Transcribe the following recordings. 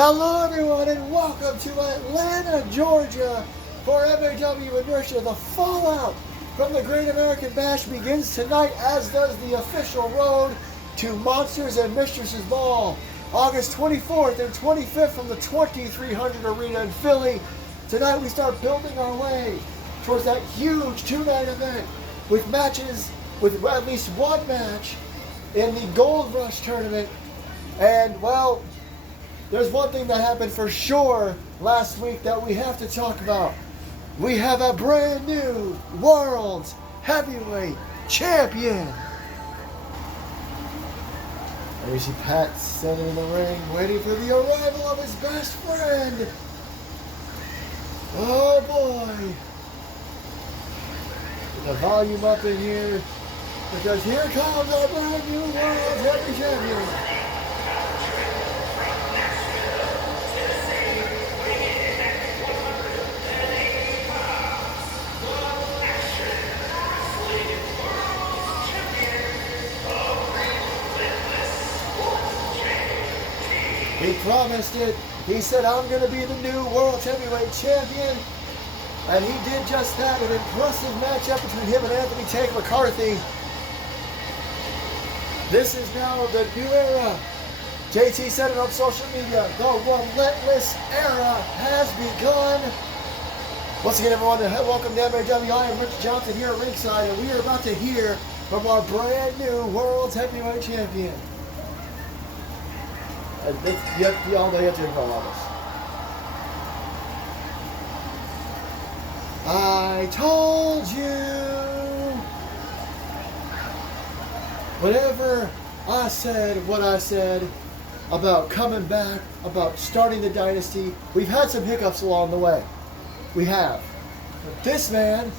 Hello everyone and welcome to Atlanta, Georgia for MAW Inertia. The fallout from the Great American Bash begins tonight, as does the official road to Monsters and Mistresses Ball. August 24th and 25th from the 2300 Arena in Philly. Tonight we start building our way towards that huge two-night event with matches, with at least one match in the Gold Rush tournament. And well, there's one thing that happened for sure last week that we have to talk about. We have a brand new World Heavyweight Champion. There you see Pat standing in the ring, waiting for the arrival of his best friend. Oh boy. Get the volume up in here, because here comes our brand new World Heavyweight Champion. He promised it. He said, I'm going to be the new World Heavyweight Champion. And he did just that. An impressive matchup between him and Anthony Tank McCarthy. This is now the new era. JT said it on social media. The relentless era has begun. Once again, everyone, welcome to MAW. I am Rich Johnson here at ringside, and we are about to hear from our brand new World Heavyweight Champion. You all know you have to ignore all this. I told you. Whenever I said what I said about coming back, about starting the dynasty, we've had some hiccups along the way. We have. But this man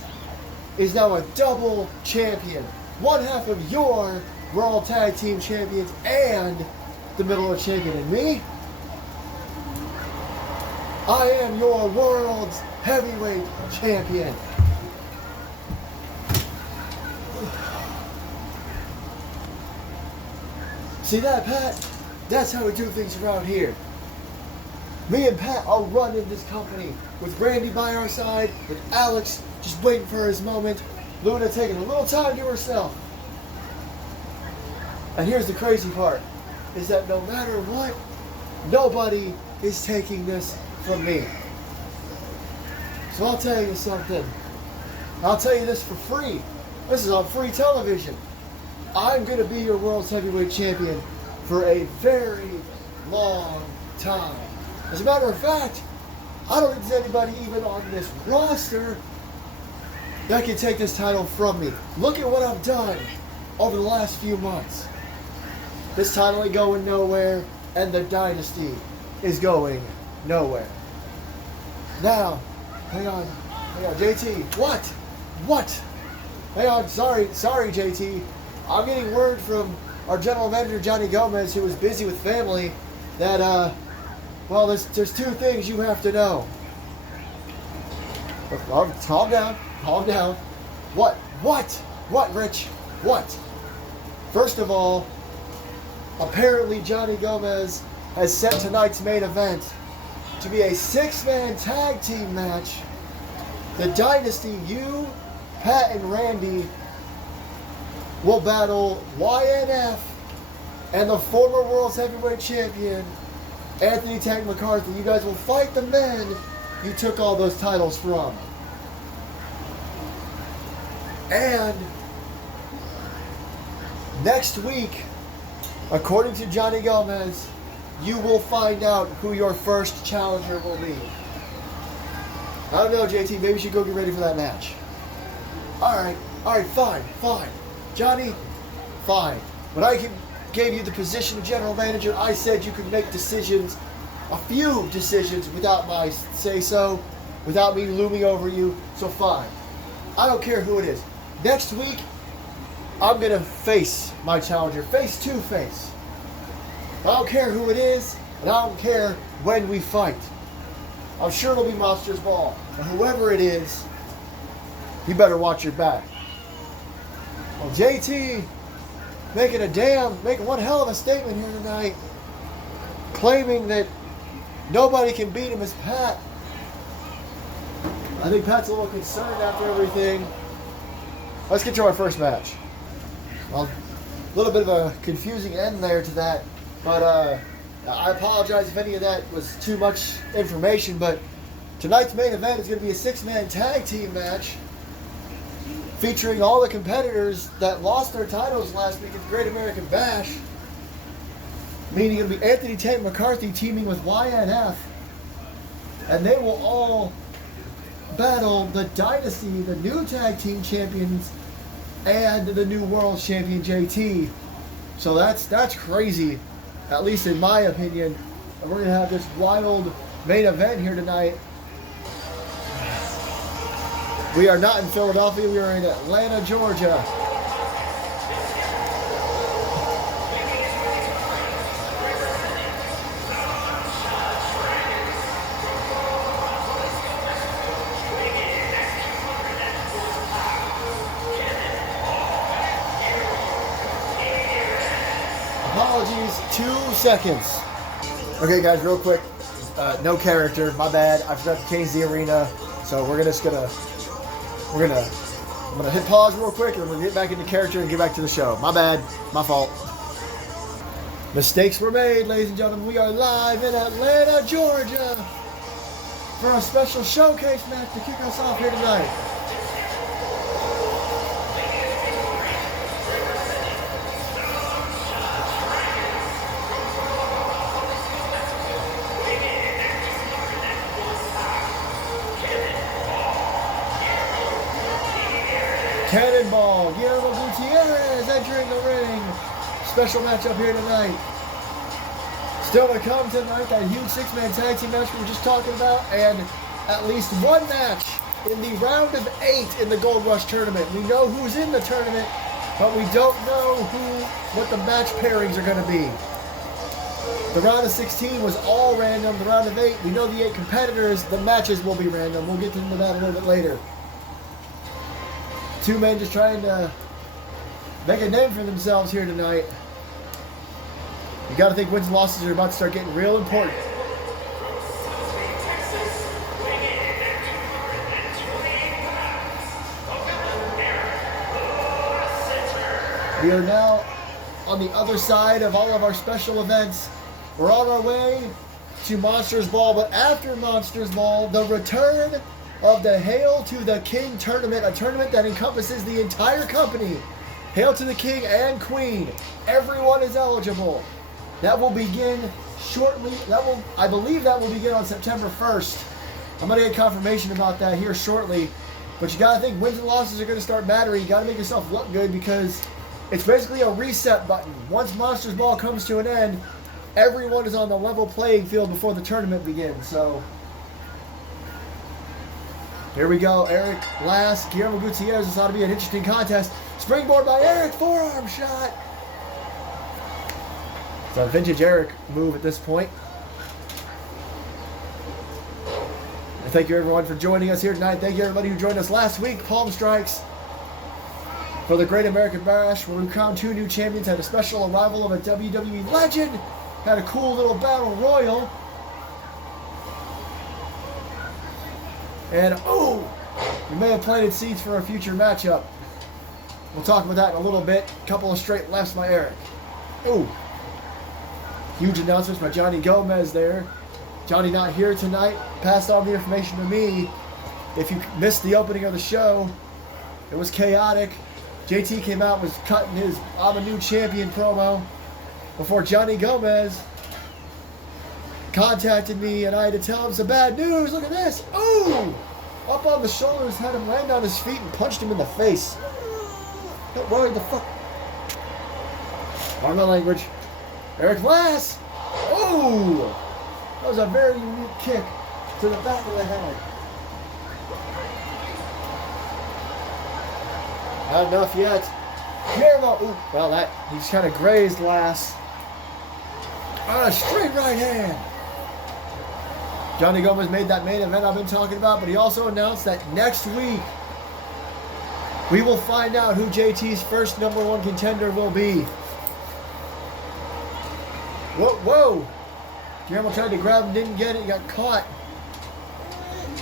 is now a double champion. One half of your World Tag Team Champions and the middleweight champion. And me, I am your World Heavyweight Champion. See that, Pat? That's how we do things around here. Me and Pat are running this company with Randy by our side, with Alex just waiting for his moment, Luna taking a little time to herself. And here's the crazy part, is that no matter what, nobody is taking this from me. So I'll tell you something. I'll tell you this for free. This is on free television. I'm going to be your World's Heavyweight Champion for a very long time. As a matter of fact, I don't think there's anybody even on this roster that can take this title from me. Look at what I've done over the last few months. This title ain't going nowhere, and the dynasty is going nowhere. Now, hang on, JT, what? Hang on, sorry, JT. I'm getting word from our general manager, Johnny Gomez, who was busy with family, that, well, there's two things you have to know. Calm down. What, Rich? What? First of all, apparently Johnny Gomez has set tonight's main event to be a six-man tag team match. The Dynasty, you, Pat, and Randy will battle YNF and the former World's Heavyweight Champion, Anthony Tank McCarthy. You guys will fight the men you took all those titles from. And next week, according to Johnny Gomez, you will find out who your first challenger will be. I don't know, JT, maybe you should go get ready for that match. Alright, fine. Johnny, fine. When I gave you the position of general manager, I said you could make decisions, a few decisions, without my say-so, without me looming over you, so fine. I don't care who it is. Next week, I'm going to face my challenger, face to face. I don't care who it is, and I don't care when we fight. I'm sure it'll be Monsters Ball. And whoever it is, you better watch your back. Well, JT making one hell of a statement here tonight, claiming that Nobody can beat him as Pat. I think Pat's a little concerned after everything. Let's get to our first match. Well, a little bit of a confusing end there to that, but I apologize if any of that was too much information, but tonight's main event is going to be a 6-man tag team match featuring all the competitors that lost their titles last week at the Great American Bash. Meaning it'll be Anthony Tank McCarthy teaming with YNF, and they will all battle the Dynasty, the new tag team champions, and the new world champion JT. So that's crazy, at least in my opinion. And we're gonna have this wild main event here tonight. We are not in Philadelphia, we are in Atlanta, Georgia. Apologies, 2 seconds. Okay guys, real quick, no character, my bad. I forgot to change the arena, so I'm gonna hit pause real quick and we're gonna get back into character and get back to the show. My bad, my fault. Mistakes were made, ladies and gentlemen. We are live in Atlanta, Georgia for a special showcase match to kick us off here tonight. Cannonball, Guillermo Gutierrez entering the ring. Special matchup here tonight. Still to come tonight, that huge 6-man tag team match we were just talking about, and at least one match in the round of 8 in the Gold Rush tournament. We know who's in the tournament, but we don't know what the match pairings are going to be. The round of 16 was all random. The round of 8, we know the 8 competitors. The matches will be random. We'll get into that a little bit later. 2 men just trying to make a name for themselves here tonight. You got to think wins and losses are about to start getting real important. We are now on the other side of all of our special events. We're on our way to Monsters Ball, but after Monsters Ball, the return of the Hail to the King tournament, a tournament that encompasses the entire company. Hail to the King and Queen. Everyone is eligible. That will begin shortly. I believe that will begin on September 1st. I'm going to get confirmation about that here shortly. But you got to think wins and losses are going to start mattering. You got to make yourself look good because it's basically a reset button. Once Monsters Ball comes to an end, everyone is on the level playing field before the tournament begins. So here we go. Eric Lass, Guillermo Gutierrez. This ought to be an interesting contest. Springboard by Eric, forearm shot. It's a vintage Eric move at this point. And thank you everyone for joining us here tonight. Thank you everybody who joined us last week. Palm Strikes for the Great American Bash, where we crowned 2 new champions, had a special arrival of a WWE legend, had a cool little battle royal. And, oh, we may have planted seeds for a future matchup. We'll talk about that in a little bit. Couple of straight lefts by Eric. Oh, huge announcements by Johnny Gomez there. Johnny not here tonight. Passed on the information to me. If you missed the opening of the show, it was chaotic. JT came out, was cutting his I'm a new champion promo before Johnny Gomez contacted me, and I had to tell him some bad news. Look at this. Ooh! Up on the shoulders, had him land on his feet and punched him in the face. What the fuck? Pardon my language. Eric Lass. Oh! That was a very unique kick to the back of the head. Not enough yet. Guillermo. Ooh, well, he's kind of grazed Lass. A straight right hand. Johnny Gomez made that main event I've been talking about, but he also announced that next week we will find out who JT's first #1 contender will be. Whoa, whoa. Guillermo tried to grab him, didn't get it, he got caught.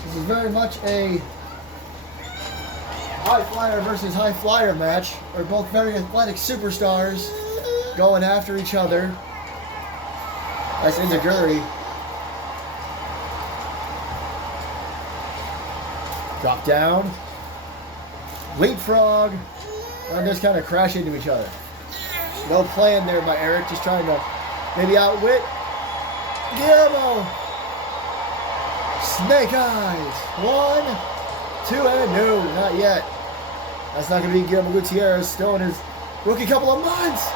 This is very much a high flyer versus high flyer match. They're both very athletic superstars going after each other. That's Inzaguri. Drop down. Leapfrog. And just kind of crash into each other. No plan there by Eric, just trying to maybe outwit Guillermo. Snake eyes. 1, 2, and no, not yet. That's not going to be Guillermo Gutierrez, still in his rookie couple of months.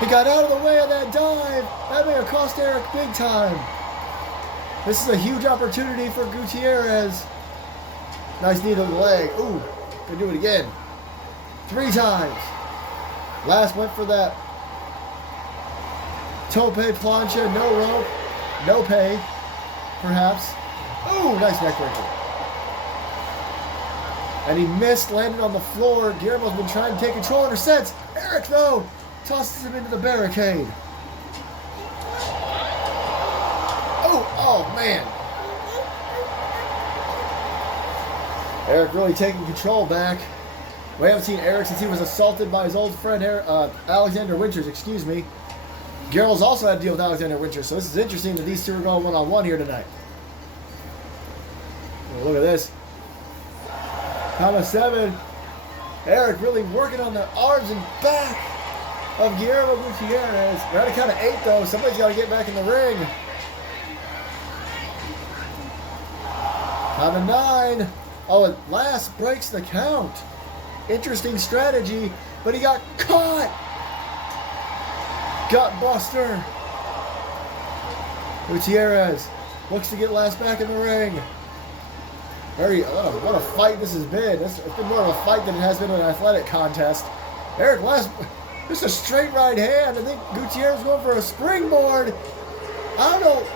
He got out of the way of that dive. That may have cost Eric big time. This is a huge opportunity for Gutierrez. Nice knee to the leg. Ooh, gonna do it again. 3 times. Last went for that tope plancha, no rope, no pay, perhaps. Ooh, nice neckbreaker. And he missed, landed on the floor. Guillermo's been trying to take control ever since. Eric, though, tosses him into the barricade. Oh, man. Eric really taking control back. We haven't seen Eric since he was assaulted by his old friend Alexander Winters, excuse me. Guillermo's also had to deal with Alexander Winters, so this is interesting that these two are going one-on-one here tonight. Oh, look at this. Count of 7. Eric really working on the arms and back of Guillermo Gutierrez. We're at a count of 8, though. Somebody's got to get back in the ring. Count of 9. Oh, at last breaks the count. Interesting strategy, but he got caught. Gutbuster. Gutierrez looks to get last back in the ring. What a fight this has been. It's been more of a fight than it has been an athletic contest. Eric last, just a straight right hand. I think Gutierrez going for a springboard. I know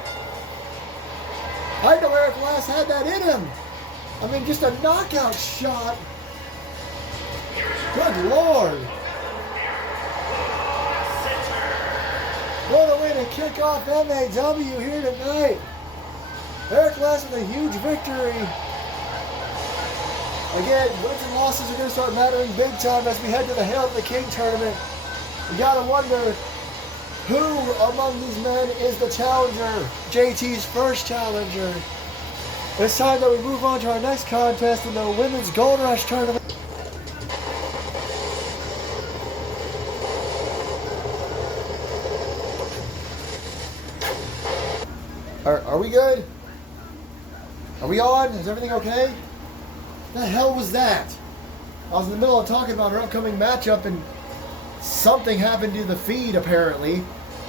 Eric last had that in him. I mean, just a knockout shot. Good Lord. What a way to kick off MAW here tonight. Eric Last with a huge victory. Again, wins and losses are going to start mattering big time as we head to the Hail to the King tournament. You got to wonder who among these men is the challenger, JT's first challenger. It's time that we move on to our next contest in the Women's Gold Rush tournament. Are we good? Are we on? Is everything okay? What the hell was that? I was in the middle of talking about our upcoming matchup and something happened to the feed apparently.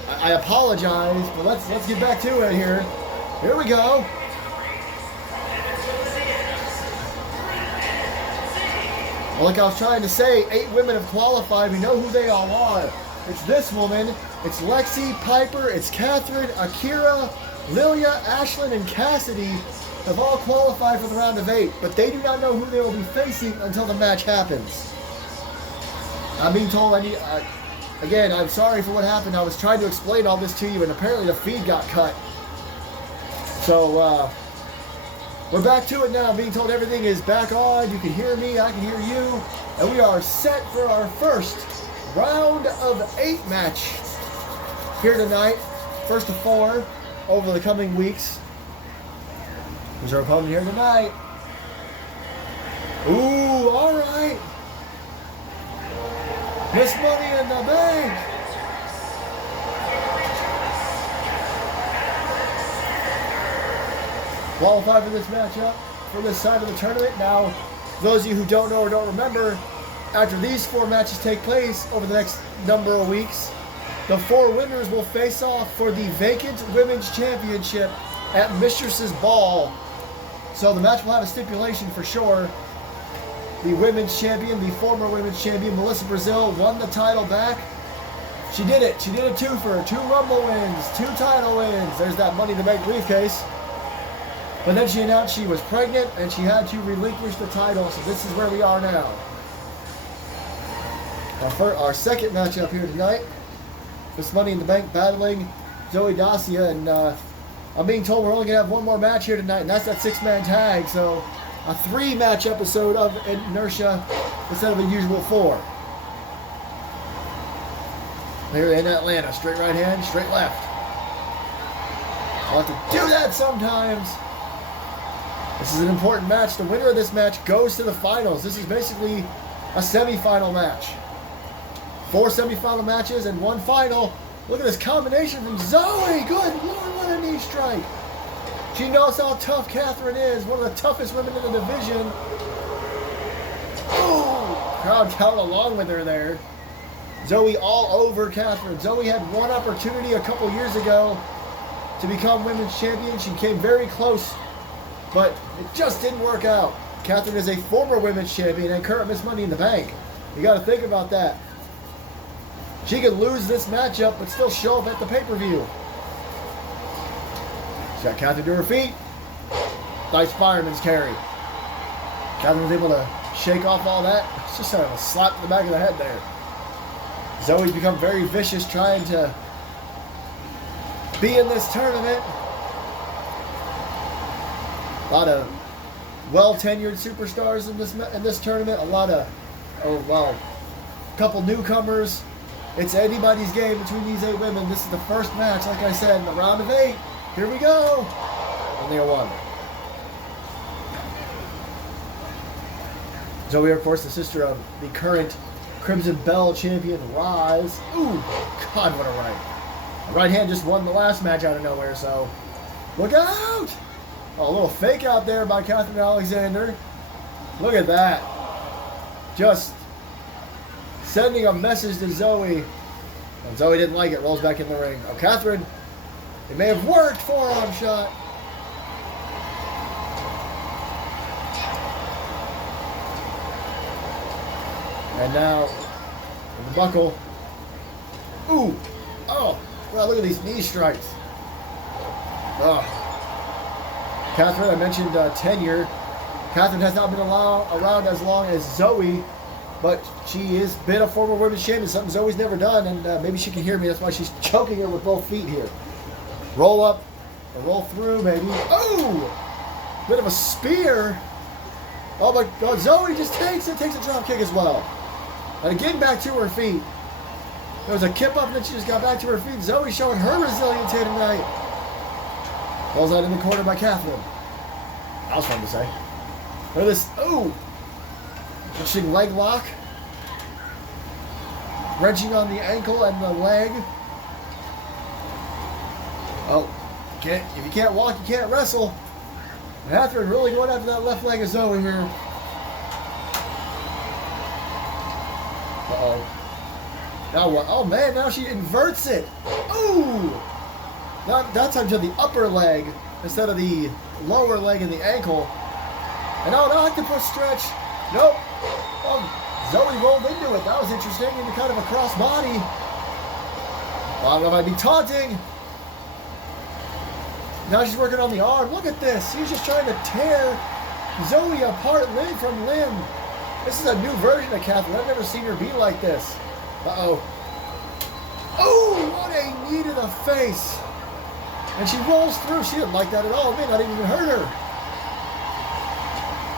I apologize, but let's get back to it here. Here we go. Well, like I was trying to say, 8 women have qualified. We know who they all are. It's this woman. It's Lexi, Piper, it's Catherine, Akira, Lilia, Ashlyn, and Cassidy have all qualified for the round of 8, but they do not know who they will be facing until the match happens. I'm being told again, I'm sorry for what happened. I was trying to explain all this to you, and apparently the feed got cut. So, we're back to it now. I'm being told everything is back on. You can hear me, I can hear you, and we are set for our first round of 8 match here tonight. First of 4 over the coming weeks. Who's our opponent here tonight? Ooh, all right. Miss Money in the Bank. Qualified for this matchup, for this side of the tournament. Now, for those of you who don't know or don't remember, after these 4 matches take place over the next number of weeks, the 4 winners will face off for the vacant Women's Championship at Mistress's Ball. So the match will have a stipulation for sure. The women's champion, the former women's champion, Melissa Brazil, won the title back. She did it. She did a twofer. 2 Rumble wins, 2 title wins. There's that Money in the Bank briefcase. But then she announced she was pregnant and she had to relinquish the title. So this is where we are now. Our second matchup here tonight. This Money in the Bank battling Zoe Dacia, and I'm being told we're only going to have one more match here tonight, and that's that 6-man tag, so a 3-match episode of Inertia instead of a usual 4. Here in Atlanta, straight right hand, straight left. I'll have to do that sometimes. This is an important match. The winner of this match goes to the finals. This is basically a semi-final match. 4 semi-final matches and 1 final. Look at this combination from Zoe. Good Lord, what a knee strike. She knows how tough Catherine is. One of the toughest women in the division. Oh, crowd count along with her there. Zoe all over Catherine. Zoe had one opportunity a couple years ago to become women's champion. She came very close, but it just didn't work out. Catherine is a former women's champion and current Miss Money in the Bank. You got to think about that. She could lose this matchup, but still show up at the pay-per-view. She got Catherine to her feet. Nice fireman's carry. Catherine was able to shake off all that. It's just kind of a slap to the back of the head there. Zoe's become very vicious trying to be in this tournament. A lot of well-tenured superstars in this tournament. A lot of, a couple newcomers. It's anybody's game between these 8 women. This is the first match, like I said, in the round of 8. Here we go. Only a 1. Zoe, of course, the sister of the current Crimson Bell champion, Rise. Ooh, God, what a right. The right hand just won the last match out of nowhere, so look out. Oh, a little fake out there by Catherine Alexander. Look at that. Just sending a message to Zoe. And Zoe didn't like it, rolls back in the ring. Oh, Catherine, it may have worked, forearm shot. And now, with the buckle. Ooh, oh, well, look at these knee strikes. Oh. Catherine, I mentioned tenure. Catherine has not been around as long as Zoe, but she has been a former women's champion, something Zoe's never done, and maybe she can hear me. That's why she's choking her with both feet here. Roll up, or roll through, maybe. Oh! Bit of a spear. Oh my God, Zoe just takes a drop kick as well. And again, back to her feet. There was a kip up, and then she just got back to her feet. Zoe showing her resilience here tonight. Falls out in the corner by Catherine. That was fun to say. Look at this. Ooh! Interesting leg lock. Wrenching on the ankle and the leg. Oh, if you can't walk, you can't wrestle. Catherine really going after that left leg of Zoe here. Uh-oh. Now what? Oh man, now she inverts it. Ooh! That time to the upper leg instead of the lower leg and the ankle. And oh, now octopus stretch. Nope. Oh, Zoe rolled into it. That was interesting. Into kind of a cross body. Well, I don't know if I'd be taunting. Now she's working on the arm. Look at this. She's just trying to tear Zoe apart limb from limb. This is a new version of Catherine. I've never seen her be like this. Uh-oh. Oh, what a knee to the face. And she rolls through. She didn't like that at all. It may not even hurt her.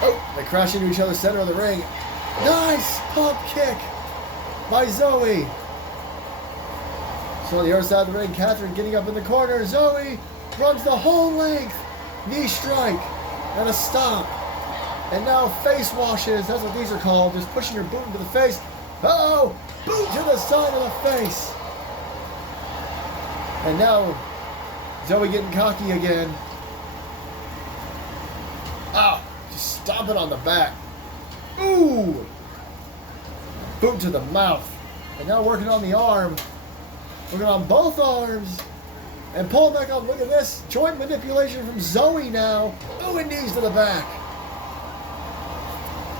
Oh, they crash into each other's center of the ring. Nice pump kick by Zoe. So on the other side of the ring, Catherine getting up in the corner. Zoe runs the whole length. Knee strike and a stop. And now face washes. That's what these are called. Just pushing her boot into the face. Uh-oh. Boot to the side of the face. And now Zoe getting cocky again. Ah, just stomping on the back. Ooh. Boot to the mouth. And now working on the arm. Working on both arms. And pulling back up. Look at this. Joint manipulation from Zoe now. Ooh, and knees to the back.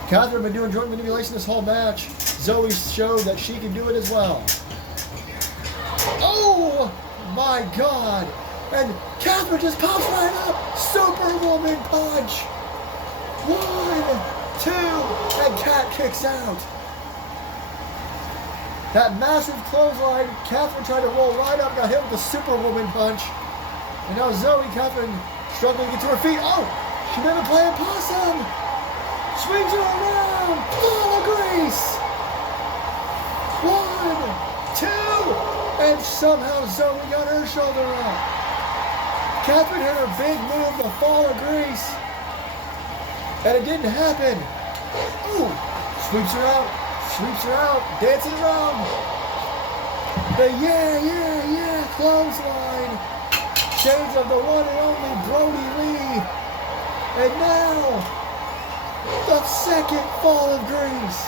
Catherine been doing joint manipulation this whole match. Zoe showed that she can do it as well. Oh my God. And Catherine just pops right up. Superwoman punch. 1, 2, and Cat kicks out. That massive clothesline. Catherine tried to roll right up, got hit with a Superwoman punch. And now Catherine struggling to get to her feet. Oh, she made a playing possum. Swings her around. Ball of grease. 1, 2. And somehow Zoe got her shoulder up. Catherine had her big move, the fall of grease. And it didn't happen. Ooh. Sweeps her out, dancing around. The yeah, clothesline. Shades of the one and only Brody Lee. And now, the second fall of grease.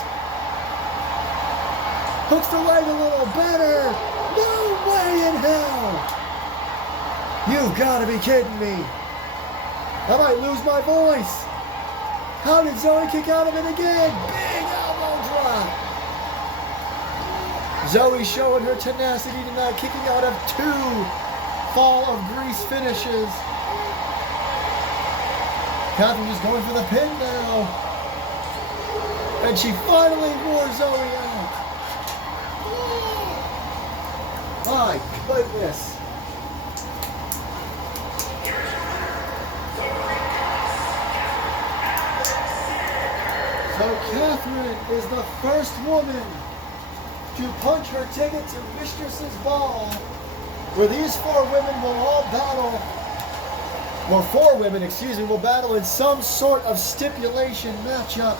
Hooks the leg a little better. No way in hell. You've got to be kidding me. I might lose my voice. How did Zoe kick out of it again? Big elbow drop. Zoe showing her tenacity tonight, kicking out of 2 fall of grease finishes. Catherine just going for the pin now. And she finally wore Zoe out. My goodness. So Catherine is the first woman to punch her ticket to Mistress's Ball, where these 4 women will all battle, or 4 women, excuse me, will battle in some sort of stipulation matchup.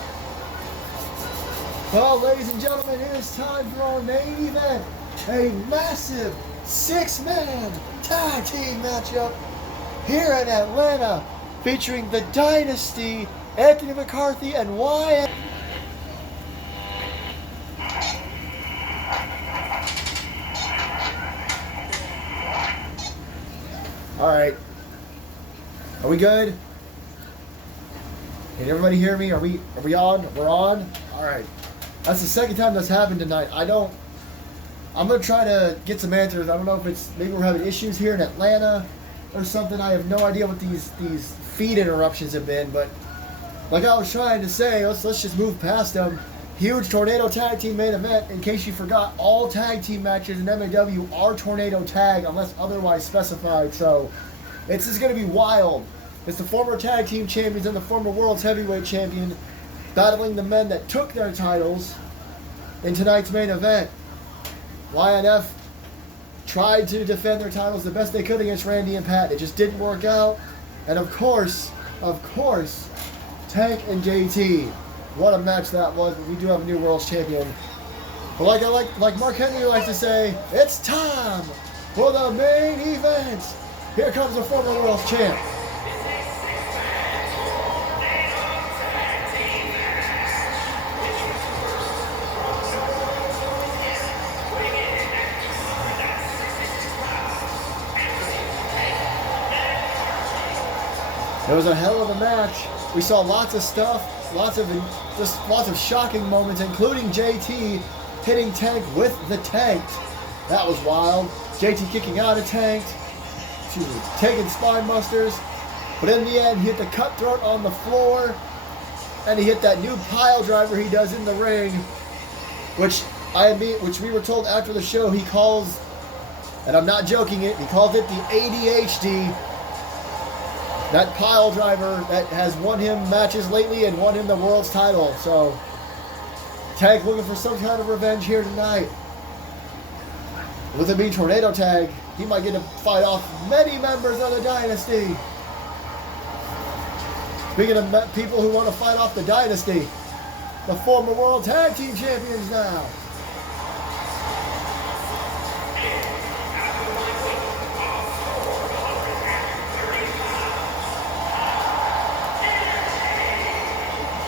Well, ladies and gentlemen, it is time for our main event, a massive 6-man tag team matchup here in Atlanta, featuring the Dynasty, Anthony McCarthy and Wyatt. All right. Are we good? Can everybody hear me? Are we on? We're on? All right. That's the second time that's happened tonight. I'm going to try to get some answers. I don't know if it's, maybe we're having issues here in Atlanta or something. I have no idea what these feed interruptions have been, but like I was trying to say, let's just move past them. Huge Tornado Tag Team main event. In case you forgot, all tag team matches in MAW are Tornado Tag unless otherwise specified. So it's just going to be wild. It's the former tag team champions and the former World's Heavyweight Champion battling the men that took their titles in tonight's main event. YNF tried to defend their titles the best they could against Randy and Pat. It just didn't work out. And of course, Tank and JT. What a match that was. But we do have a new World's Champion. But like Mark Henry likes to say, it's time for the main event. Here comes the former World's Champ. It was a hell of a match. We saw lots of stuff, lots of shocking moments, including JT hitting Tank with the Tanked. That was wild. JT kicking out of Tanked, taking spine busters, but in the end he hit the cutthroat on the floor, and he hit that new pile driver he does in the ring, which we were told after the show he calls, and I'm not joking it, he called it the ADHD. That pile driver that has won him matches lately and won him the world's title. So, Tank looking for some kind of revenge here tonight. With it being Tornado Tag, he might get to fight off many members of the Dynasty. Speaking of people who want to fight off the Dynasty, the former World Tag Team Champions now.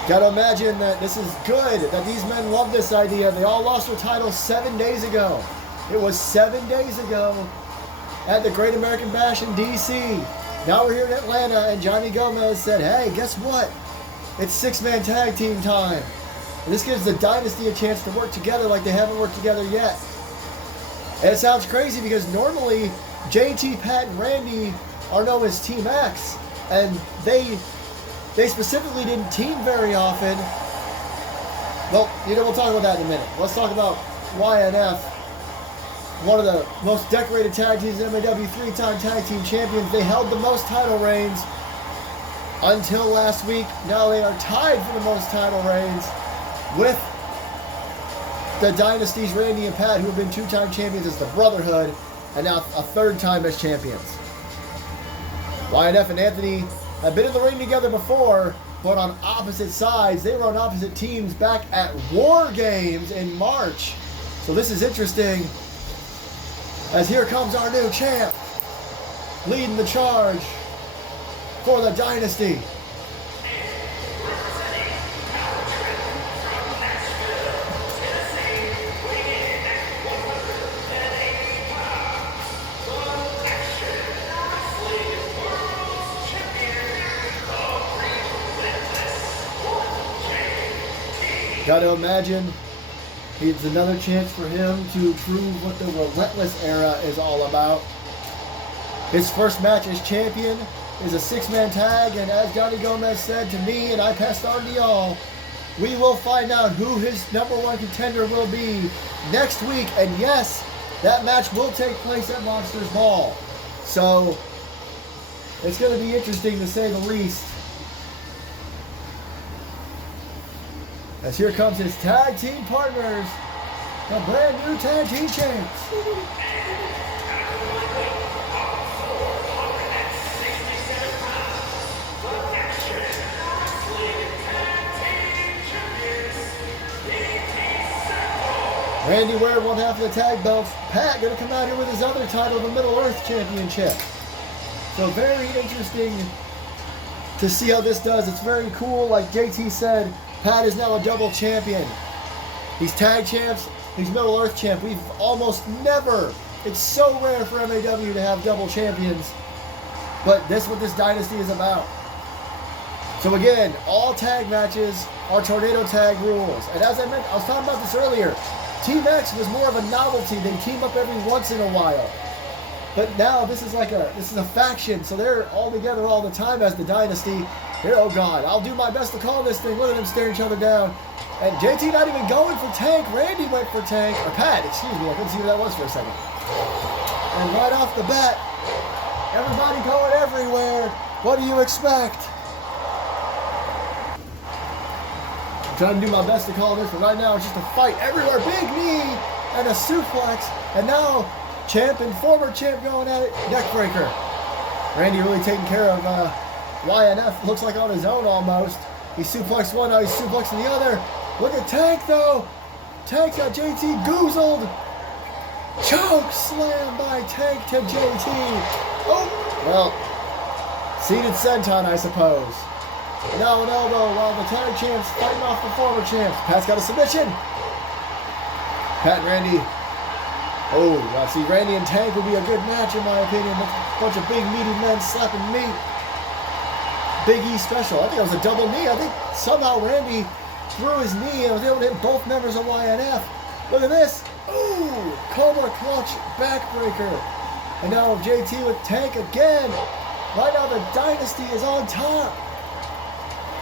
Gotta imagine that this is good, that these men love this idea. They all lost their titles 7 days ago. It was 7 days ago at the Great American Bash in DC. Now we're here in Atlanta, and Johnny Gomez said, hey, guess what? It's 6-man tag team time. And this gives the Dynasty a chance to work together like they haven't worked together yet. And it sounds crazy because normally JT, Pat, and Randy are known as Team X, and they specifically didn't team very often. Well, we'll talk about that in a minute. Let's talk about YNF, one of the most decorated tag teams in MAW, 3-time tag team champions. They held the most title reigns until last week. Now they are tied for the most title reigns with the Dynasties, Randy and Pat, who have been 2-time champions as the Brotherhood, and now a 3rd time as champions. YNF and Anthony have been in the ring together before, but on opposite sides. They were on opposite teams back at War Games in March. So this is interesting, as here comes our new champ, leading the charge for the Dynasty. Got to imagine it's another chance for him to prove what the Relentless era is all about. His first match as champion is a 6-man tag, and as Johnny Gomez said to me, and I passed on to y'all, we will find out who his #1 contender will be next week. And yes, that match will take place at Monsters Ball. So it's going to be interesting to say the least. As here comes his tag team partners, the brand new tag team champs. Randy wearing one half of the tag belts. Pat gonna come out here with his other title, the Middle Earth Championship. So very interesting to see how this does. It's very cool. Like JT said, Pat is now a double champion. He's tag champs, he's Middle Earth champ. We've almost never, it's so rare for MAW to have double champions, but this is what this dynasty is about. So again, all tag matches are tornado tag rules. And as I mentioned, I was talking about this earlier, Team X was more of a novelty. They team up every once in a while. But now this is a faction, so they're all together all the time as the dynasty. Here, oh God, I'll do my best to call this thing. Look at them staring each other down. And JT not even going for Tank. Randy went for Tank. Or Pat, excuse me. I couldn't see who that was for a second. And right off the bat, everybody going everywhere. What do you expect? I'm trying to do my best to call this, but right now it's just a fight everywhere. Big knee and a suplex. And now champ and former champ going at it. Neckbreaker. Randy really taking care of YNF, looks like on his own almost. He suplexed one, now he's suplexing the other. Look at Tank though. Tank got JT goozled. Choke slam by Tank to JT. Oh, well, seated senton, I suppose. Now an elbow while the tag champs fighting off the former champs. Pat's got a submission. Pat and Randy. Oh, now see, Randy and Tank would be a good match in my opinion. A bunch of big meaty men slapping meat. Big E special. I think it was a double knee. I think somehow Randy threw his knee and was able to hit both members of YNF. Look at this. Ooh, Cobra Clutch backbreaker. And now JT with Tank again. Right now the dynasty is on top.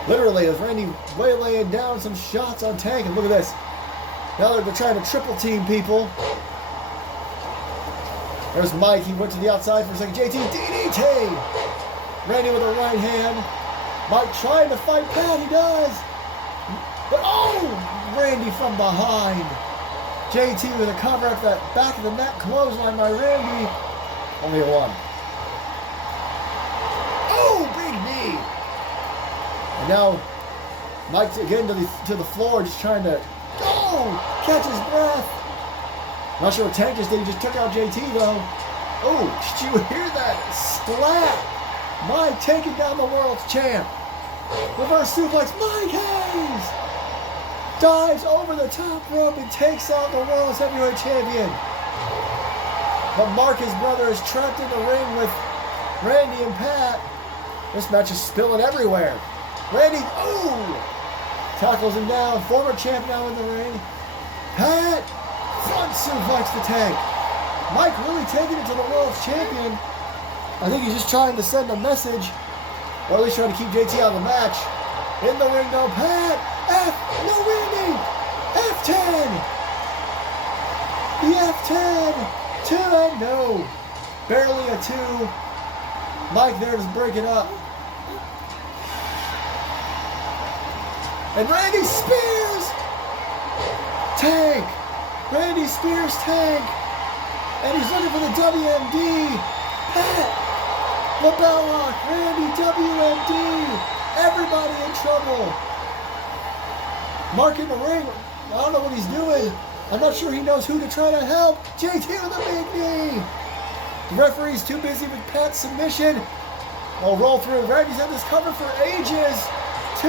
Literally, as Randy waylaying down some shots on Tank. And look at this. Now they're trying to triple team people. There's Mike. He went to the outside for a second. JT DDT. Randy with a right hand. Mike trying to fight Pat. He does. But oh! Randy from behind. JT with a cover at the back of the net. Clothesline by Randy. Only a 1. Oh! Big knee. And now Mike again to the floor, just trying to catch his breath. Not sure what Tank just did. He just took out JT though. Oh! Did you hear that slap? Mike taking down the world's champ. Reverse suplex. Mike Hayes dives over the top rope and takes out the world's heavyweight champion. But Mark, his brother, is trapped in the ring with Randy and Pat. This match is spilling everywhere. Randy, tackles him down. Former champ now in the ring. Pat, front suplex the Tank. Mike really taking it to the world's champion. I think he's just trying to send a message, or at least trying to keep JT out of the match. In the ring, no Pat. No Randy. F10. The F10. 2 and no. Barely a 2. Mike there to break it up. And Randy Spears. Tank. Randy Spears tank. And he's looking for the WMD. Pat. LaBella. Randy WMD. Everybody in trouble. Mark in the ring. I don't know what he's doing. I'm not sure he knows who to try to help. JT with a big knee. The referee's too busy with Pat's submission. I'll roll through. Randy's had this cover for ages. 2.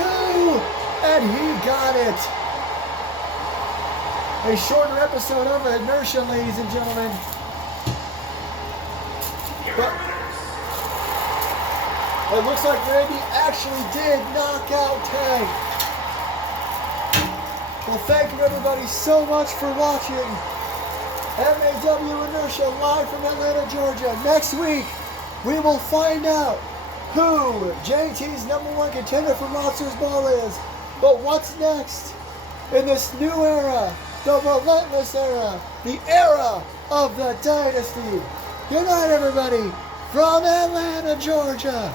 And he got it. A shorter episode of Inertia, ladies and gentlemen. But it looks like Randy actually did knock out Tank. Well, thank you everybody so much for watching MAW Inertia live from Atlanta, Georgia. Next week, we will find out who JT's #1 contender for Monsters Ball is. But what's next in this new era, the relentless era, the era of the dynasty? Good night, everybody, from Atlanta, Georgia.